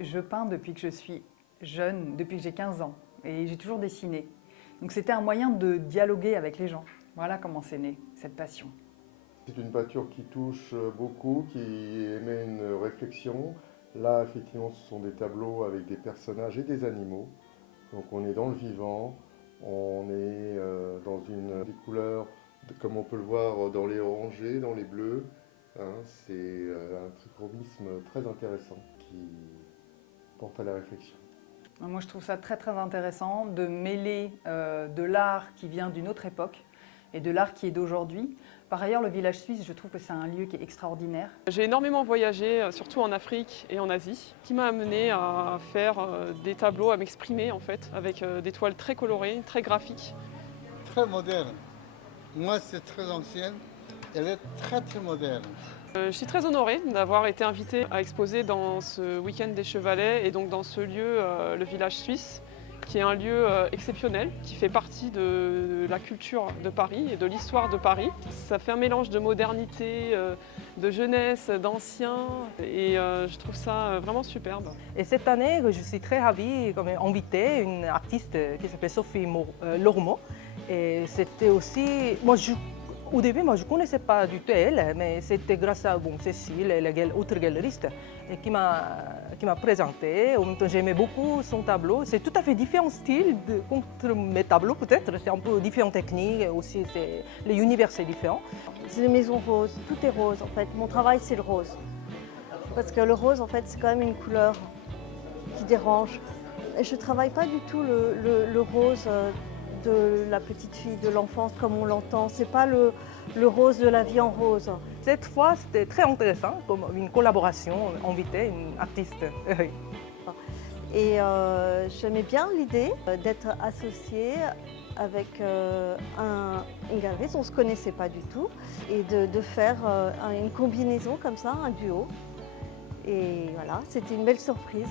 Je peins depuis que je suis jeune, depuis que j'ai 15 ans, et j'ai toujours dessiné. Donc c'était un moyen de dialoguer avec les gens. Voilà comment c'est né, cette passion. C'est une peinture qui touche beaucoup, qui émet une réflexion. Là, effectivement, ce sont des tableaux avec des personnages et des animaux. Donc on est dans le vivant, on est dans des couleurs, comme on peut le voir dans les orangés, dans les bleus. Hein. C'est un trichromisme très intéressant qui porte à la réflexion. Moi, je trouve ça très très intéressant de mêler de l'art qui vient d'une autre époque et de l'art qui est d'aujourd'hui. Par ailleurs, le village suisse, je trouve que c'est un lieu qui est extraordinaire. J'ai énormément voyagé, surtout en Afrique et en Asie, qui m'a amené à faire des tableaux, à m'exprimer en fait, avec des toiles très colorées, très graphiques. Très moderne. Moi, c'est très ancienne. Elle est très très moderne. Je suis très honorée d'avoir été invitée à exposer dans ce week-end des Chevalets et donc dans ce lieu, le village suisse, qui est un lieu exceptionnel, qui fait partie de la culture de Paris et de l'histoire de Paris. Ça fait un mélange de modernité, de jeunesse, d'anciens, et je trouve ça vraiment superbe. Et cette année, je suis très ravie comme inviter une artiste qui s'appelle Sophie Lormeau. Et c'était aussi, au début, je ne connaissais pas du tout elle, mais c'était grâce à Cécile, autre galeriste, et qui m'a présenté. En même temps, j'aimais beaucoup son tableau. C'est tout à fait différent style contre mes tableaux peut-être. C'est un peu différent technique aussi. L'univers c'est différent. C'est des maisons roses, tout est rose en fait. Mon travail c'est le rose. Parce que le rose en fait c'est quand même une couleur qui dérange. Et je ne travaille pas du tout le rose de la petite fille, de l'enfance comme on l'entend. C'est pas le rose de la vie en rose. Cette fois, c'était très intéressant, comme une collaboration, inviter une artiste. Et j'aimais bien l'idée d'être associée avec une galeriste, on ne se connaissait pas du tout, et de faire une combinaison comme ça, un duo. Et voilà, c'était une belle surprise.